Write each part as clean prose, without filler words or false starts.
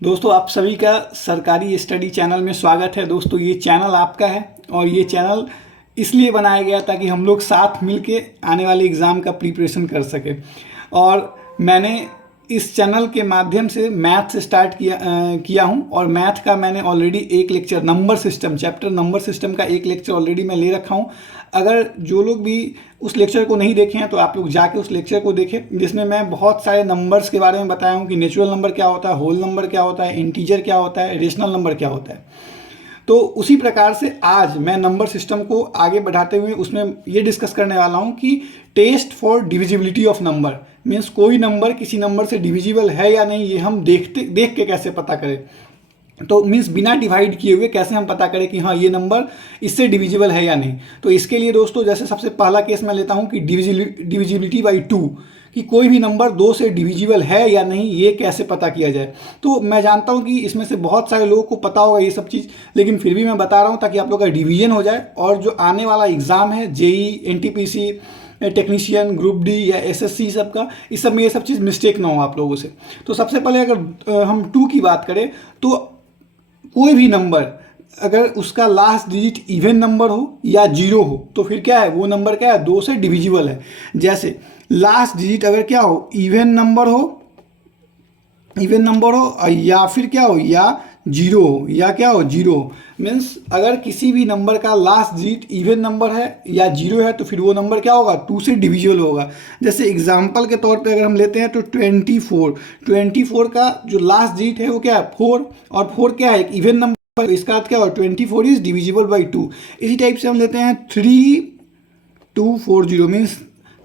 दोस्तों आप सभी का सरकारी स्टडी चैनल में स्वागत है। दोस्तों ये चैनल आपका है और ये चैनल इसलिए बनाया गया ताकि हम लोग साथ मिलके आने वाले एग्ज़ाम का प्रिपरेशन कर सकें। और मैंने इस चैनल के माध्यम से मैथ स्टार्ट किया हूँ और मैथ का मैंने ऑलरेडी एक lecture number system chapter number system का एक लेक्चर ऑलरेडी मैं ले रखा हूँ। अगर जो लोग भी उस लेक्चर को नहीं देखे हैं तो आप लोग जाके उस लेक्चर को देखें, जिसमें मैं बहुत सारे नंबर्स के बारे में बताया हूँ कि नेचुरल नंबर क्या होता है, होल नंबर क्या होता है, इंटीजर क्या होता है, रेशनल नंबर क्या होता है। तो उसी प्रकार से आज मैं नंबर सिस्टम को आगे बढ़ाते हुए उसमें ये डिस्कस करने वाला हूँ कि test for divisibility of number means कोई नंबर किसी नंबर से डिविजिबल है या नहीं, ये हम देख के कैसे पता करें। तो मीन्स बिना डिवाइड किए हुए कैसे हम पता करें कि हाँ ये नंबर इससे डिविजिबल है या नहीं। तो इसके लिए दोस्तों जैसे सबसे पहला केस मैं लेता हूँ कि डिविजिबिलिटी बाई 2, कि कोई भी नंबर 2 से डिविजिबल है या नहीं ये कैसे पता किया जाए। तो मैं जानता हूँ कि इसमें से बहुत सारे लोगों को पता होगा ये सब चीज़, लेकिन फिर भी मैं बता रहा हूँ ताकि आप लोग का डिवीजन हो जाए और जो आने वाला एग्ज़ाम है JE NTPC technician group D या एसएससी सब का, इस सब में ये सब चीज़ मिस्टेक ना हो आप लोगों से। तो सबसे पहले अगर हम 2 की बात करें तो कोई भी नंबर अगर उसका लास्ट डिजिट इवन नंबर हो या जीरो हो तो फिर क्या है, वो नंबर क्या है, 2 से डिविजिबल है। जैसे लास्ट डिजिट अगर क्या हो, इवन नंबर हो या फिर क्या हो, या जीरो हो, या क्या हो, जीरो हो। मीन्स अगर किसी भी नंबर का लास्ट डिजिट इवन नंबर है या जीरो है तो फिर वो नंबर क्या होगा, 2 से डिविजिबल होगा। जैसे एग्जांपल के तौर पे अगर हम लेते हैं तो 24 का जो लास्ट डिजिट है वो क्या है, 4, और 4 क्या है, एक इवन नंबर, इसका अर्थ क्या हो, 24 इज डिविजिबल बाई 2। इसी टाइप से हम लेते हैं 3240 मीन्स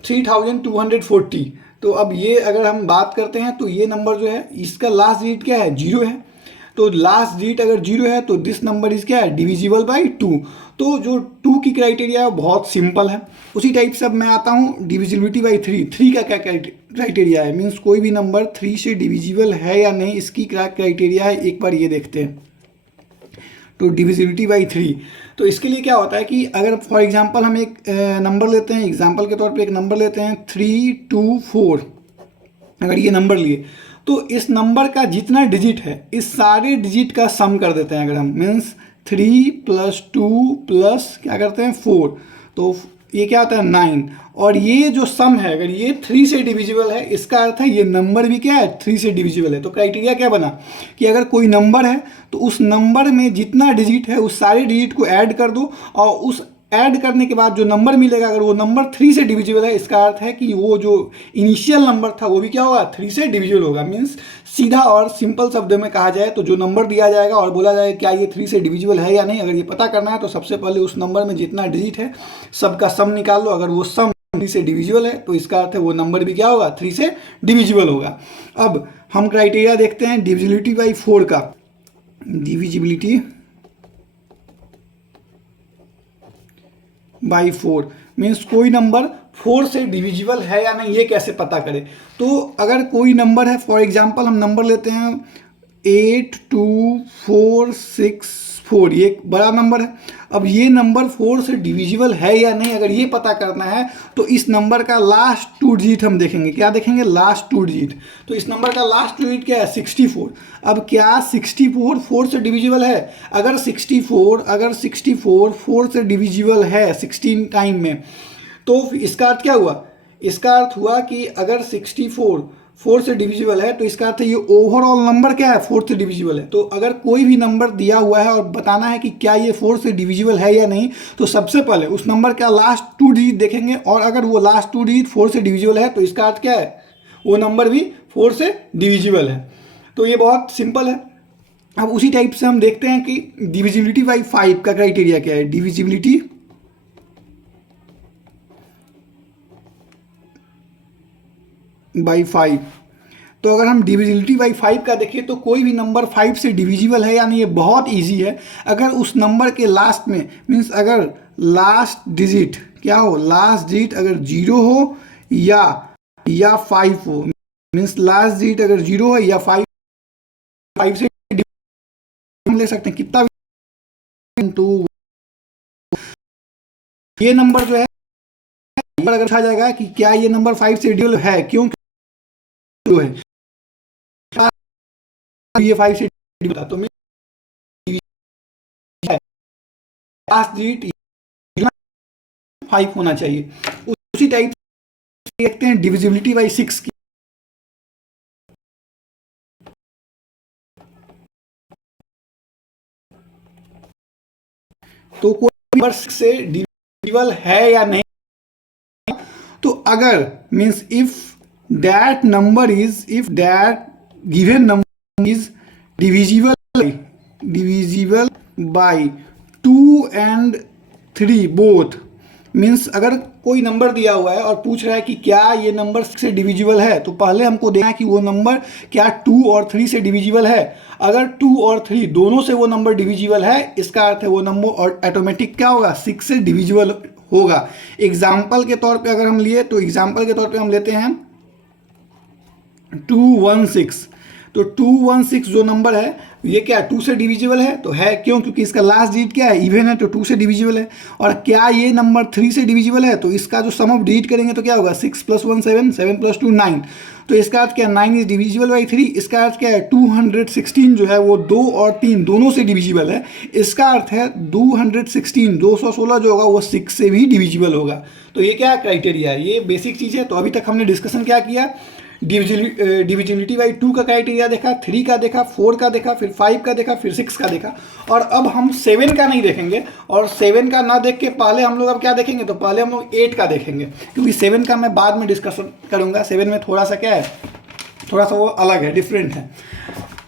3240। तो अब ये अगर हम बात करते हैं तो ये नंबर जो है इसका लास्ट डिजिट क्या है, जीरो है। तो लास्ट डिजिट अगर जीरो है तो दिस नंबर इज क्या है, डिविजिबल बाई 2। तो जो 2 की क्राइटेरिया है बहुत सिंपल है। उसी टाइप से अब मैं आता हूँ डिविजिबिलिटी बाई 3 का क्या क्राइटेरिया है, मीन्स कोई भी नंबर 3 से डिविजिबल है या नहीं, इसकी क्या क्राइटेरिया है एक बार ये देखते हैं। तो डिविजिबिलिटी बाई 3, तो इसके लिए क्या होता है कि अगर फॉर एग्जांपल हम एक नंबर लेते हैं, एग्जांपल के तौर पे एक नंबर लेते हैं 324, अगर ये नंबर लिए तो इस नंबर का जितना डिजिट है इस सारे डिजिट का सम कर देते हैं। अगर हम मीन्स 3 + 2 + क्या करते हैं 4, तो ये क्या होता है 9, और ये जो सम है अगर ये 3 से डिविजिबल है इसका अर्थ है ये नंबर भी क्या है, 3 से डिविजिबल है। तो क्राइटेरिया क्या बना कि अगर कोई नंबर है तो उस नंबर में जितना डिजिट है उस सारे डिजिट को ऐड कर दो और उस ऐड करने के बाद जो नंबर मिलेगा अगर वो नंबर 3 से डिविजिबल है इसका अर्थ है कि वो जो इनिशियल नंबर था वो भी क्या होगा, 3 से डिविजिबल होगा। मीन्स सीधा और सिंपल शब्दों में कहा जाए तो जो नंबर दिया जाएगा और बोला जाएगा क्या ये 3 से डिविजिबल है या नहीं, अगर ये पता करना है तो सबसे पहले उस नंबर में जितना डिजिट है सबका सम निकाल लो। अगर वो सम 3 से डिविजिबल है तो इसका अर्थ है वो नंबर भी क्या होगा, 3 से डिविजिबल होगा। अब हम क्राइटेरिया देखते हैं डिविजिबिलिटी बाई 4 का। डिविजिबिलिटी बाई 4 मीन्स कोई नंबर 4 से डिविजिबल है या नहीं ये कैसे पता करें। तो अगर कोई नंबर है, फॉर एग्जांपल हम नंबर लेते हैं 82464, ये एक बड़ा नंबर है। अब ये नंबर 4 से डिविजिबल है या नहीं अगर ये पता करना है तो इस नंबर का लास्ट 2 डिजिट हम देखेंगे। क्या देखेंगे, लास्ट 2 डिजिट। तो इस नंबर का लास्ट 2 डिजिट क्या है, 64। अब क्या 64 4 से डिविजिबल है, अगर 64 4 से डिविजिबल है 16 टाइम में, तो इसका अर्थ क्या हुआ, इसका अर्थ हुआ कि अगर 64 4 से डिविजिबल है तो इसका अर्थ है ये ओवरऑल नंबर क्या है, 4 से डिविजिबल है। तो अगर कोई भी नंबर दिया हुआ है और बताना है कि क्या ये 4 से डिविजिबल है या नहीं, तो सबसे पहले उस नंबर का लास्ट 2 डिजिट देखेंगे और अगर वो लास्ट 2 डिजिट 4 से डिविजिबल है तो इसका अर्थ क्या है, वो नंबर भी 4 से डिविजिबल है। तो ये बहुत सिंपल है। अब उसी टाइप से हम देखते हैं कि डिविजिबिलिटी बाई 5 का क्राइटेरिया क्या है। डिविजिबिलिटी बाई 5, तो अगर हम डिविजिबिलिटी बाई 5 का देखें तो कोई भी नंबर 5 से डिविजिबल है या नहीं ये बहुत इजी है। अगर उस नंबर के लास्ट में मीन्स अगर लास्ट डिजिट क्या हो, लास्ट डिजिट अगर 0 हो या 5 हो, मीन्स लास्ट डिजिट अगर 0 है या 5 से हम ले सकते हैं कितना भी, तो ये नंबर जो है अगर पूछा जाएगा कि क्या ये नंबर 5 से डिविजिबल है, क्यों है ये 5 से डिविजिबल था, तो लास्ट डिजिट 5 होना चाहिए। उसी टाइप से देखते हैं डिविजिबिलिटी बाई 6 की। तो कोई नंबर 6 से डिविजिबल है या नहीं, तो अगर means if that given number is divisible by 2 and 3 both, means अगर कोई नंबर दिया हुआ है और पूछ रहा है कि क्या ये नंबर 6 से डिविजिबल है, तो पहले हमको देखना है कि वो नंबर क्या 2 और 3 से डिविजिबल है। अगर 2 और 3 दोनों से वो नंबर डिविजिबल है, इसका अर्थ है वो नंबर और ऑटोमेटिक क्या होगा, 6 से डिविजिबल होगा। एग्जाम्पल के तौर पे अगर हम लिए, तो एग्जाम्पल के तौर पे हम लेते हैं 216। तो 216 जो नंबर है ये क्या 2 से डिविजिबल है, तो है क्यों, क्योंकि इसका लास्ट डिजिट क्या है, इवन है, तो 2 से डिविजिबल है। और क्या ये नंबर 3 से डिविजिबल है, तो इसका जो सम ऑफ डिजिट करेंगे तो क्या होगा, 6 + 1 7, 7 + 2 9। तो इसका अर्थ क्या, 9 इज डिविजिबल बाई 3। इसका अर्थ क्या है, 216 जो है वो 2 और 3 दोनों से डिविजिबल है। इसका अर्थ है 216 जो होगा वो 6 से भी डिविजिबल होगा। तो ये क्या क्राइटेरिया है, ये बेसिक चीज़ है। तो अभी तक हमने डिस्कशन क्या किया, डिविजिबिलिटी बाई 2 का क्राइटेरिया देखा, 3 का देखा, 4 का देखा, फिर 5 का देखा, फिर 6 का देखा। और अब हम 7 का नहीं देखेंगे, और 7 का ना देख के पहले हम लोग अब क्या देखेंगे, तो पहले हम लोग 8 का देखेंगे, क्योंकि 7 का मैं बाद में डिस्कशन करूंगा। 7 में थोड़ा सा क्या है, थोड़ा सा वो अलग है, डिफरेंट है।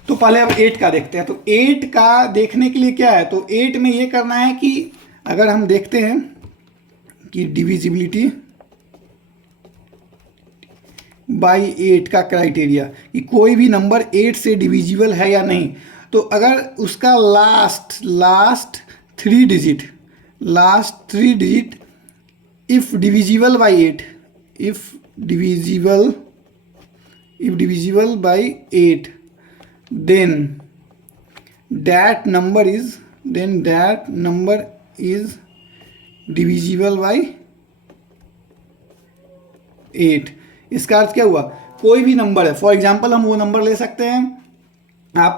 तो पहले अब 8 का देखते हैं। तो 8 का देखने के लिए क्या है, तो 8 में ये करना है कि अगर हम देखते हैं कि डिविजिबिलिटी बाई 8 का क्राइटेरिया, कि कोई भी नंबर 8 से डिविजिबल है या नहीं, तो अगर उसका last three digit if divisible by 8, if divisible by 8, then that number is divisible by 8। इसका अर्थ क्या हुआ, कोई भी नंबर है, फॉर एग्जांपल हम वो नंबर ले सकते हैं, आप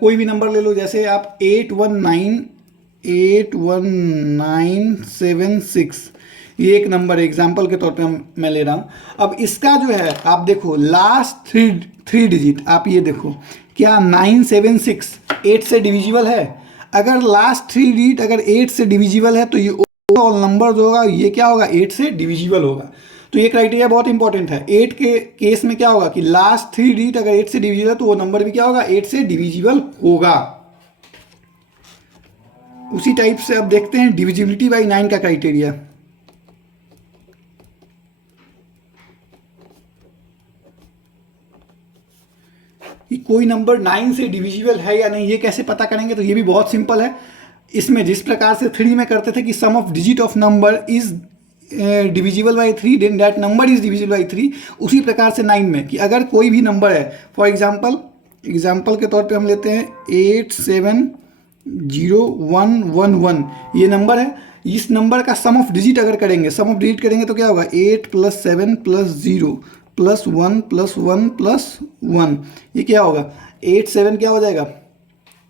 कोई भी नंबर ले लो, जैसे आप 81976, ये एक नंबर है, एग्जांपल के तौर पे मैं ले रहा हूँ। अब इसका जो है आप देखो लास्ट थ्री डिजिट, आप ये देखो क्या 976 8 से डिविजिबल है। अगर लास्ट 3 डिजिट अगर 8 से डिविजिबल है, तो ये ओवरऑल नंबर जो होगा ये क्या होगा, 8 से डिविजिबल होगा। तो ये क्राइटेरिया बहुत इंपॉर्टेंट है। 8 के केस में क्या होगा कि लास्ट 3 डिजिट अगर 8 से डिविजिबल है, तो वो नंबर भी क्या होगा, 8 से डिविजिबल होगा। उसी टाइप से अब देखते हैं डिविजिबिलिटी बाई 9 का क्राइटेरिया। कि कोई नंबर 9 से डिविजिबल है या नहीं, ये कैसे पता करेंगे, तो ये भी बहुत सिंपल है। इसमें जिस प्रकार से 3 में करते थे कि sum of digit of number is divisible by 3, then that number is divisible by 3, उसी प्रकार से 9 में कि अगर कोई भी नंबर है, फॉर एग्जाम्पल के तौर पे हम लेते हैं 870111, ये नंबर है। इस नंबर का सम ऑफ डिजिट अगर करेंगे, तो क्या होगा 8 + 7 + 0 + 1 + 1 + 1, ये क्या होगा 8 7 क्या हो जाएगा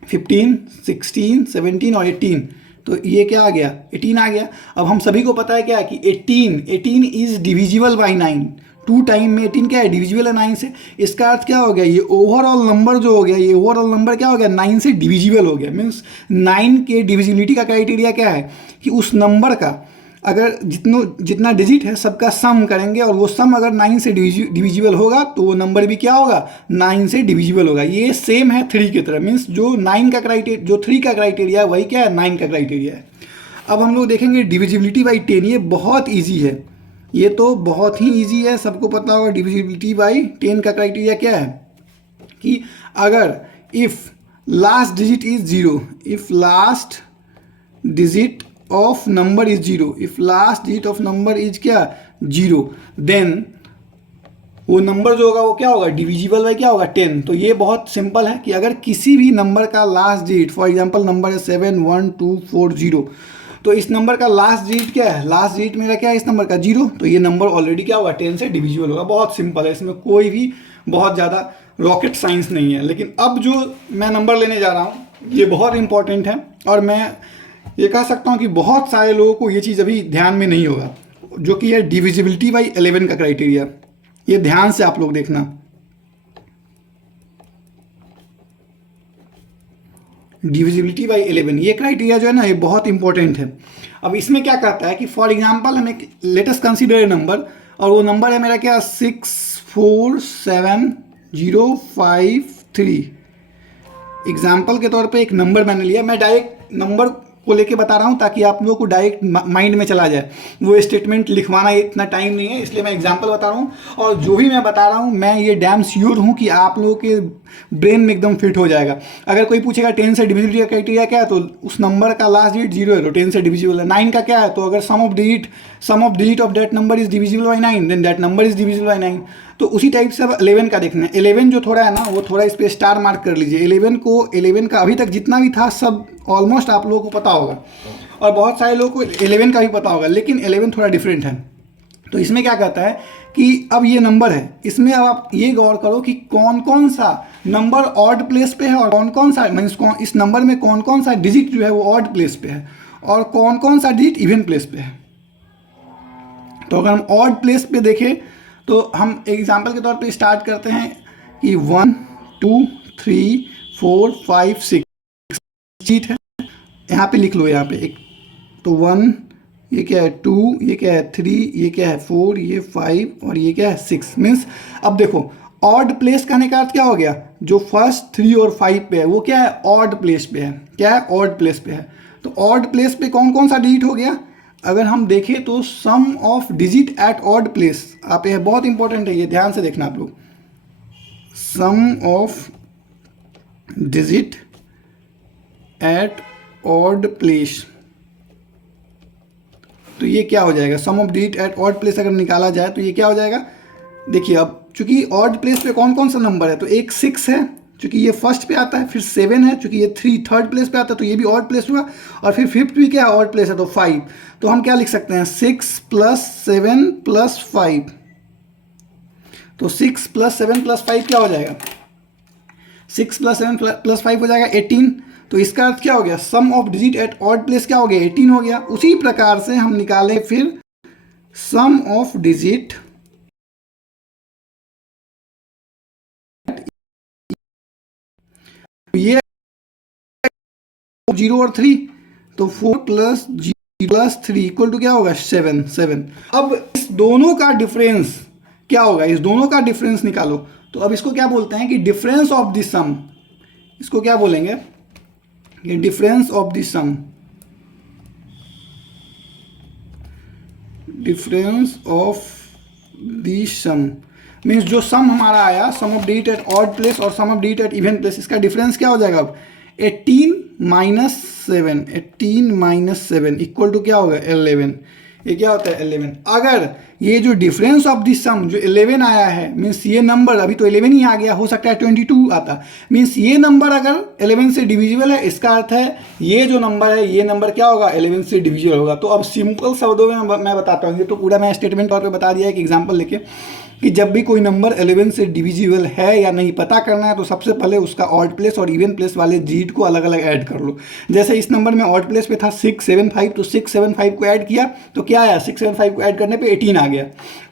15 16 17 और 18, तो ये क्या आ गया 18 आ गया। अब हम सभी को पता है क्या है कि 18 इज डिविजिबल बाई 9, 2 टाइम में 18 क्या है, डिविजिबल है 9 से। इसका अर्थ क्या हो गया, ये ओवरऑल नंबर जो हो गया, ये ओवरऑल नंबर क्या हो गया 9 से डिविजिबल हो गया। मीन्स 9 के डिविजिबिलिटी का क्राइटेरिया क्या है कि उस नंबर का अगर जितना डिजिट है सबका सम करेंगे, और वो सम अगर 9 से डिविजिबल होगा, तो वो नंबर भी क्या होगा 9 से डिविजिबल होगा। ये सेम है 3 की तरह। मीन्स जो 3 का क्राइटेरिया है वही क्या है 9 का क्राइटेरिया है। अब हम लोग देखेंगे डिविजिबिलिटी बाई 10। ये बहुत ईजी है, ये तो बहुत ही ईजी है, सबको पता होगा। डिविजिबिलिटी बाई 10 का क्राइटेरिया क्या है कि अगर if last digit is 0, if last digit of number is 0, if last digit of number is क्या 0, देन वो नंबर जो होगा वो क्या होगा डिविजिबल बाई क्या होगा 10। तो ये बहुत सिंपल है कि अगर किसी भी नंबर का last digit, for example number है 71240, तो इस नंबर का लास्ट डिजिट क्या है, लास्ट डिजिट मेरा क्या है इस नंबर का 0, तो ये नंबर ऑलरेडी क्या होगा 10 से डिविजिबल होगा। बहुत सिंपल है, इसमें कोई भी बहुत ज़्यादा रॉकेट साइंस नहीं है। लेकिन अब जो मैं नंबर लेने जा रहा हूँ ये बहुत इंपॉर्टेंट है, और मैं ये कह सकता हूँ कि बहुत सारे लोगों को ये चीज़ अभी ध्यान में नहीं होगा, जो कि है डिविजिबिलिटी बाई 11 का क्राइटेरिया। ये ध्यान से आप लोग देखना, डिविजिबिलिटी बाई 11 ये क्राइटेरिया जो है ना ये बहुत इंपॉर्टेंट है। अब इसमें क्या कहता है कि फॉर एग्जांपल हम एक लेटेस्ट कंसीडर ए नंबर, और वो नंबर है मेरा क्या 64705 एग्जाम्पल के तौर पे एक नंबर मैंने लिया। मैं डायरेक्ट नंबर को लेके बता रहा हूँ ताकि आप लोगों को डायरेक्ट माइंड में चला जाए, वो स्टेटमेंट लिखवाना इतना टाइम नहीं है, इसलिए मैं एग्जांपल बता रहा हूँ। और जो भी मैं बता रहा हूँ मैं ये डैम श्योर हूँ कि आप लोगों के ब्रेन में एकदम फिट हो जाएगा। अगर कोई पूछेगा 10 से डिविजिबिलिटी का क्राइटेरिया क्या है, तो उस नंबर का लास्ट डिजिट 0 है तो 10 से डिविजिबल है। 9 का क्या है, तो अगर sum of digit of that number is divisible by 9 then that number is divisible by 9। तो उसी टाइप से अब 11 का देखना है। 11 जो थोड़ा है ना वो थोड़ा इस पर स्टार मार्क कर लीजिए। 11 का अभी तक जितना भी था सब ऑलमोस्ट आप लोगों को पता होगा, और बहुत सारे लोगों को 11 का भी पता होगा, लेकिन 11 थोड़ा डिफरेंट है। तो इसमें क्या कहता है कि अब ये नंबर है, इसमें अब आप ये गौर करो कि कौन कौन सा नंबर ऑड प्लेस पे है और कौन कौन सा मीन्स इस नंबर में कौन कौन सा डिजिट जो है वो ऑड प्लेस पे है और कौन कौन सा डिजिट इवन प्लेस पे है। तो अगर हम ऑड प्लेस पे देखें तो हम एग्जाम्पल के तौर पे स्टार्ट करते हैं कि 1 2 3 4 5 6 डिजिट है, यहाँ पे लिख लो, यहाँ पे एक तो 1, ये क्या है 2, ये क्या है 3, ये क्या है 4, ये 5 और ये क्या है 6। मीन्स अब देखो ऑड प्लेस कहने का अर्थ क्या हो गया, जो फर्स्ट 3 और 5 पे है वो क्या है ऑड प्लेस पे है। क्या है, ऑड प्लेस पे है। तो ऑड प्लेस पे कौन कौन सा डिजिट हो गया, अगर हम देखें तो sum of digit at odd place, आप ये बहुत इंपॉर्टेंट है, ये ध्यान से देखना आप लोग, sum of digit at odd place. तो ये क्या हो जाएगा, sum of digit at odd place अगर निकाला जाए तो ये क्या हो जाएगा। देखिए अब चूंकि ऑड प्लेस पे कौन कौन सा नंबर है, तो एक 6 है चूंकि ये फर्स्ट पे आता है, फिर 7 है चूंकि ये 3 थर्ड प्लेस पे आता है तो ये भी ऑड प्लेस हुआ, और फिर 5th भी क्या है ऑड प्लेस है तो 5। तो हम क्या लिख सकते हैं 6 + 7 + 5। तो 6 + 7 + 5 क्या हो जाएगा, 6 + 7 + 5 हो जाएगा 18। तो इसका अर्थ क्या हो गया, sum of digit at odd place क्या हो गया 18 हो गया। उसी प्रकार से हम निकालें फिर सम ऑफ डिजिट ये 0 और 3, तो 4 + 0 + 3 = क्या होगा 7। अब इस दोनों का डिफरेंस क्या होगा, इस दोनों का डिफरेंस निकालो। तो अब इसको क्या बोलते हैं कि डिफरेंस ऑफ द सम, इसको क्या बोलेंगे, ये difference of the sum, difference of the sum means जो सम हमारा आया sum of digit at odd place और sum of digit at even place, इसका डिफरेंस क्या हो जाएगा अब 18 - 7, 18 - 7 = क्या होगा 11। ये क्या होता है 11। अगर ये जो डिफरेंस ऑफ दिस सम जो 11 आया है मीन्स ये नंबर अभी तो 11 ही आ गया, हो सकता है 22 आता, मीन्स ये नंबर अगर 11 से डिविजिबल है, इसका अर्थ है ये जो नंबर है ये नंबर क्या होगा 11 से डिविजिबल होगा। तो अब सिंपल शब्दों में मैं बताता हूँ, ये तो पूरा मैं स्टेटमेंट तौर पे बता दिया है कि एग्जाम्पल लेके, कि जब भी कोई नंबर 11 से डिविजिबल है या नहीं पता करना है तो सबसे पहले उसका ऑड प्लेस और इवन प्लेस वाले डिजिट को अलग अलग ऐड कर लो। जैसे इस नंबर में ऑड प्लेस पे था 675, तो 675 को ऐड किया तो क्या आया 675 को ऐड करने पे 18 आ गया।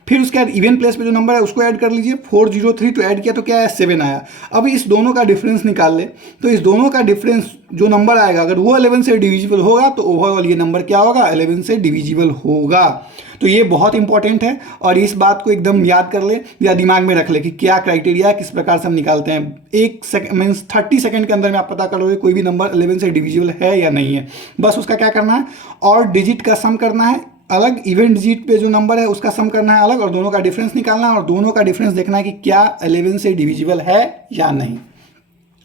फिर उसके बाद इवन प्लेस पे जो नंबर है उसको ऐड कर लीजिए 403, तो ऐड किया तो क्या आया 7 आया। अब इस दोनों का डिफरेंस निकाल ले, तो इस दोनों का डिफरेंस जो नंबर आएगा अगर वो 11 से डिविजिबल होगा तो ओवरऑल ये नंबर क्या होगा 11 से डिविजिबल होगा। तो ये बहुत इंपॉर्टेंट है और इस बात को एकदम याद कर ले या दिमाग में रख ले कि क्या क्राइटेरिया किस प्रकार से हम निकालते हैं। 1 सेकंड मीन्स 30 सेकंड के अंदर में आप पता करोगे कोई भी नंबर 11 से डिविजिबल है या नहीं है। बस उसका क्या करना है, और डिजिट का सम करना है अलग, इवन डिजिट पे जो नंबर है उसका सम करना है अलग, और दोनों का डिफरेंस निकालना है और दोनों का डिफरेंस देखना है कि क्या 11 से डिविजिबल है या नहीं।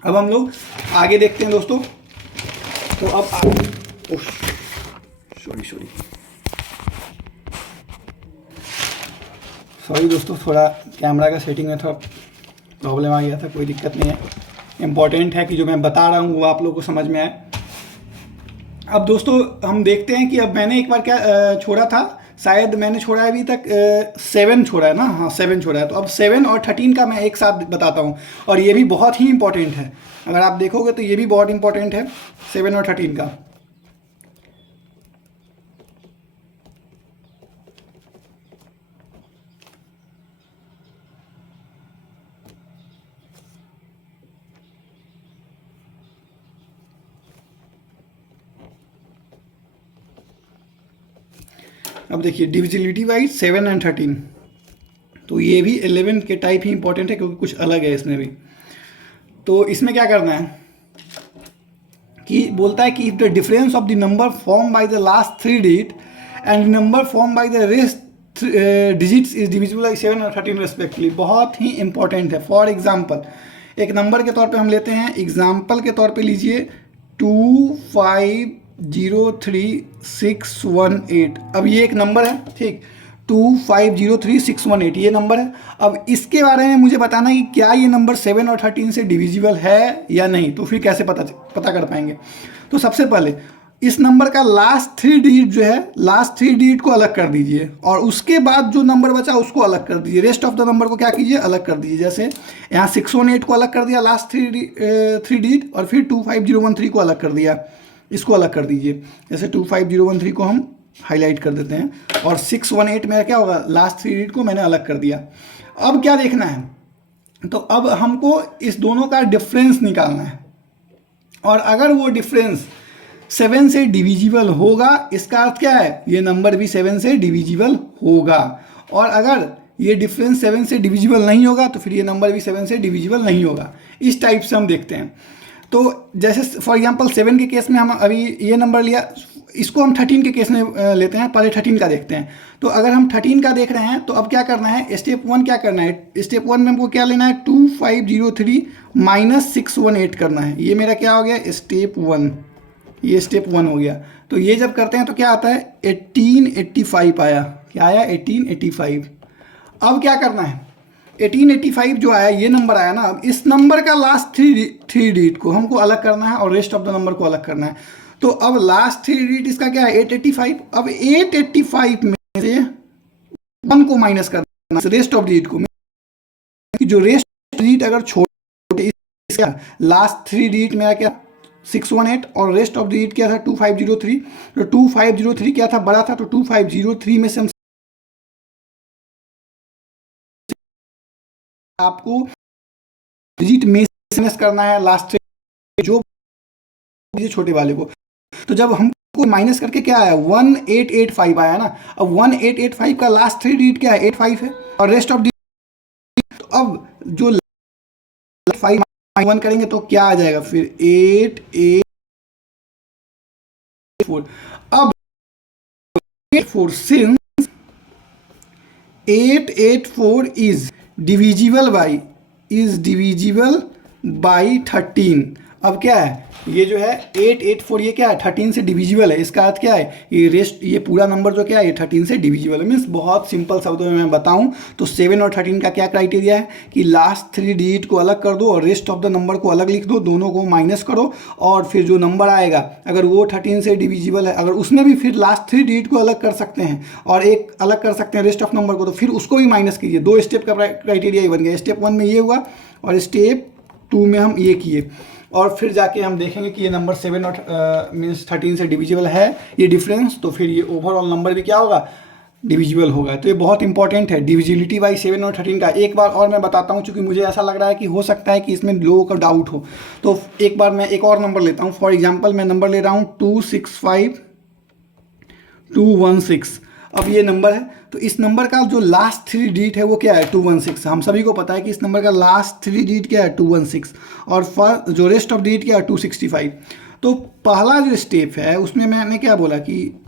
अब हम लोग आगे देखते हैं दोस्तों। तो अब सॉरी दोस्तों, थोड़ा कैमरा का सेटिंग में थोड़ा प्रॉब्लम आ गया था, कोई दिक्कत नहीं है। इम्पॉर्टेंट है कि जो मैं बता रहा हूँ वो आप लोगों को समझ में आए। अब दोस्तों हम देखते हैं कि अब मैंने एक बार क्या छोड़ा था शायद मैंने छोड़ा है अभी तक 7 छोड़ा है ना, हाँ 7 छोड़ा है। तो अब 7 और 13 का मैं एक साथ बताता हूँ, और ये भी बहुत ही इंपॉर्टेंट है, अगर आप देखोगे तो ये भी बहुत इंपॉर्टेंट है 7 और 13 का। अब देखिए डिविजिबिलिटी वाइज 7 एंड 13, तो ये भी 11 के टाइप ही इंपॉर्टेंट है क्योंकि कुछ अलग है इसमें भी। तो इसमें क्या करना है कि बोलता है कि if the difference of the number form by the last 3 digit and number form by the rest digits is divisible by 7 और 13 रेस्पेक्टिवली। बहुत ही इंपॉर्टेंट है। फॉर एग्जाम्पल एक नंबर के तौर पे हम लेते हैं, एग्जाम्पल के तौर पे लीजिए 2503618। अब ये एक नंबर है, ठीक, 2503618 ये नंबर है। अब इसके बारे में मुझे बताना है कि क्या ये नंबर 7 और 13 से डिविजिबल है या नहीं। तो फिर कैसे पता कर पाएंगे। तो सबसे पहले इस नंबर का लास्ट 3 डिजिट जो है, लास्ट 3 डिजिट को अलग कर दीजिए, और उसके बाद जो नंबर बचा उसको अलग कर दीजिए। रेस्ट ऑफ द नंबर को क्या कीजिए, अलग कर दीजिए। जैसे यहाँ 618 को अलग कर दिया लास्ट 3 डिजिट, और फिर 25013 को अलग कर दिया, इसको अलग कर दीजिए। जैसे 25013 को हम हाईलाइट कर देते हैं, और 618 मेरा क्या होगा, लास्ट 3 डिजिट को मैंने अलग कर दिया। अब क्या देखना है, तो अब हमको इस दोनों का डिफरेंस निकालना है, और अगर वो डिफरेंस 7 से डिविजिबल होगा, इसका अर्थ क्या है, ये नंबर भी 7 से डिविजिबल होगा। और अगर ये डिफरेंस 7 से डिविजिबल नहीं होगा तो फिर ये नंबर भी 7 से डिविजिबल नहीं होगा। इस टाइप से हम देखते हैं। तो जैसे फॉर एग्जांपल 7 के केस में हम अभी ये नंबर लिया, इसको हम 13 के केस में लेते हैं। पहले 13 का देखते हैं। तो अगर हम 13 का देख रहे हैं तो अब क्या करना है, स्टेप 1 क्या करना है, स्टेप 1 में हमको क्या लेना है, 2503 माइनस 618 करना है। ये मेरा क्या हो गया, स्टेप 1, ये स्टेप 1 हो गया। तो ये जब करते हैं तो क्या आता है, 1885 आया। क्या आया, 1885। अब क्या करना है, 1885 जो आया, ये नंबर आया ना, अब इस नंबर का लास्ट थ्री डिजिट को हमको अलग करना है और रेस्ट ऑफ द नंबर को अलग करना है। तो अब लास्ट 3 डिजिट इसका क्या है, 885। अब 885 में से 1 को माइनस करना है रेस्ट ऑफ डिजिट को, जो रेस्ट डिजिट अगर छोटे, इसका लास्ट 3 डिजिट मेरा क्या 618, और रेस्ट ऑफ डिजिट क्या था 2503। तो 2503 क्या था, बड़ा था, तो 2503 में से हम आपको डिजिट में माइनस करना है लास्ट जो छोटे वाले को। तो जब हमको माइनस करके क्या आया, 1885 आया ना। अब 1885 का लास्ट 3 डिजिट क्या है, 85 है, और रेस्ट ऑफ डिजिट। तो अब जो 5 1 करेंगे तो क्या आ जाएगा फिर, 884। अब 884 सिंस 884 इज डिविजिबल बाई 13। अब क्या है, ये जो है 884 ये क्या है, 13 से डिविजिबल है। इसका अर्थ क्या है, ये रेस्ट, ये पूरा नंबर जो क्या है, ये 13 से डिविजिबल है। मीन्स बहुत सिंपल शब्दों में मैं बताऊं तो 7 और 13 का क्या क्राइटेरिया है कि लास्ट 3 डिजिट को अलग कर दो और रेस्ट ऑफ द नंबर को अलग लिख दो, दोनों को माइनस करो, और फिर जो नंबर आएगा अगर वो 13 से डिविजिबल है, अगर उसमें भी फिर लास्ट 3 डिजिट को अलग कर सकते हैं और एक अलग कर सकते हैं रेस्ट ऑफ नंबर को, तो फिर उसको भी माइनस कीजिए। 2 स्टेप का क्राइटेरिया ही बन गया। स्टेप 1 में ये हुआ और स्टेप 2 में हम ये किए, और फिर जाके हम देखेंगे कि ये नंबर 7 और मीन्स 13 से डिविजिबल है ये डिफरेंस, तो फिर ये ओवरऑल नंबर भी क्या होगा, डिविजिबल होगा। तो ये बहुत इंपॉर्टेंट है डिविजिबिलिटी बाई 7 और 13 का। एक बार और मैं बताता हूँ, क्योंकि मुझे ऐसा लग रहा है कि हो सकता है कि इसमें लोगों का डाउट हो। तो एक बार मैं एक और नंबर लेता हूँ। फॉर एग्जाम्पल मैं नंबर ले रहा हूँ 265216। अब ये नंबर है, तो इस नंबर का जो लास्ट 3 डिजिट है वो क्या है, 216। हम सभी को पता है कि इस नंबर का लास्ट 3 डिजिट क्या है, 216, और जो रेस्ट ऑफ डिजिट क्या है, 265। तो पहला जो स्टेप है उसमें मैंने क्या बोला कि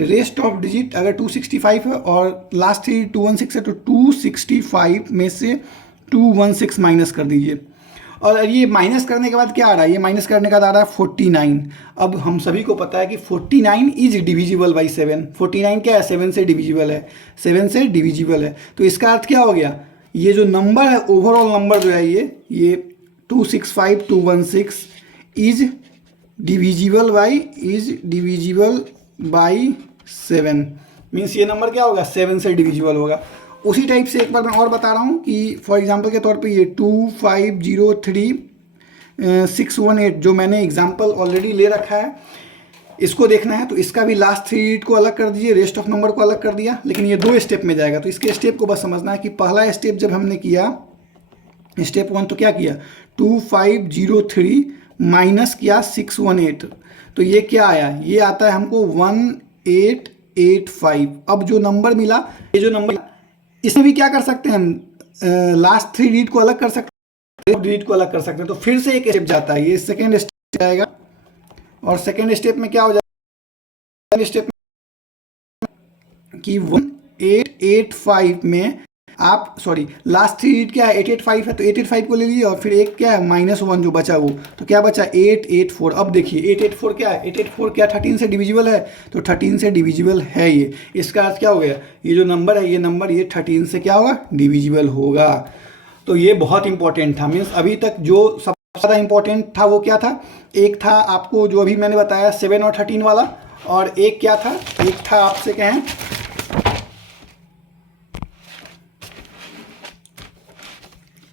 रेस्ट ऑफ डिजिट अगर 265 है और लास्ट 3 216 है, तो 265 में से 216 माइनस कर दीजिए। और ये माइनस करने के बाद क्या आ रहा है, ये माइनस करने के बाद आ रहा है 49। अब हम सभी को पता है कि 49 इज डिविजिबल बाई 7। 49 क्या है, 7 से डिविजिबल है, 7 से डिविजिबल है। तो इसका अर्थ क्या हो गया, ये जो नंबर है ओवरऑल नंबर जो है ये 265216 इज डिविजिबल बाई 7। मीन्स ये नंबर क्या होगा, 7 से डिविजिबल होगा। उसी टाइप से एक बार मैं और बता रहा हूँ कि फॉर एग्जांपल के तौर पे ये 2503618 जो मैंने एग्जांपल ऑलरेडी ले रखा है, इसको देखना है तो इसका भी लास्ट 3 डिजिट को अलग कर दीजिए, रेस्ट ऑफ नंबर को अलग कर दिया, लेकिन ये 2 स्टेप में जाएगा। तो इसके स्टेप को बस समझना है कि पहला स्टेप जब हमने किया स्टेप 1 तो क्या किया, 2503 माइनस किया 618, तो ये क्या आया, ये आता है हमको 1885। अब जो नंबर मिला, ये जो नंबर, इसमें भी क्या कर सकते हैं हम, लास्ट 3 डिजिट को अलग कर सकते हैं, डिजिट को अलग कर सकते हैं। तो फिर से एक स्टेप जाता है, ये सेकेंड स्टेप जाएगा और सेकेंड स्टेप में क्या हो जाएगा, स्टेप कि 1885 में आप लास्ट 3 डिजिट क्या है, 885 है, तो 885 को ले लीजिए और फिर एक क्या है -1 जो बचा वो, तो क्या बचा 884। अब देखिए 884 क्या है, 884 क्या 13 से डिविजिबल है, तो 13 से डिविजिबल है ये। इसका अर्थ क्या हो गया, ये जो नंबर है, ये नंबर ये 13 से क्या होगा, डिविजिबल होगा। तो ये बहुत इंपॉर्टेंट था। मीन्स अभी तक जो सबसे ज़्यादा इंपॉर्टेंट था वो क्या था, एक था आपको जो अभी मैंने बताया 7 और 13 वाला, और एक क्या था, एक था आपसे कहें,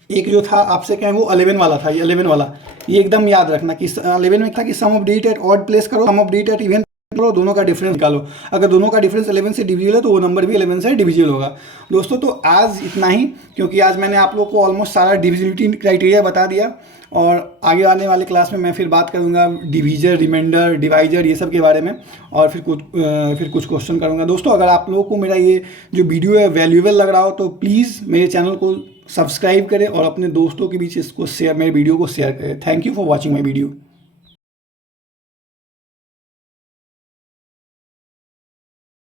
एक जो था आपसे कहें वो 11 वाला था। ये 11 वाला, ये एकदम याद रखना कि 11 में था कि sum of digit at odd place करो, sum of digit at even करो, दोनों का डिफरेंस निकालो। अगर दोनों का डिफरेंस 11 से डिविजिबल है तो वो नंबर भी 11 से डिविजिबल होगा। दोस्तों तो आज इतना ही, क्योंकि आज मैंने आप लोगों को ऑलमोस्ट सारा डिविजिबिलिटी क्राइटेरिया बता दिया, और आगे आने वाले क्लास में मैं फिर बात करूंगा डिवीजर, रिमाइंडर, डिवाइजर, ये सब के बारे में, और फिर कुछ क्वेश्चन करूंगा। दोस्तों अगर आप लोगों को मेरा ये जो वीडियो है वैल्यूएबल लग रहा हो तो प्लीज़ मेरे चैनल को सब्सक्राइब करें और अपने दोस्तों के बीच इसको शेयर, मेरे वीडियो को शेयर करें। Thank you for watching my video.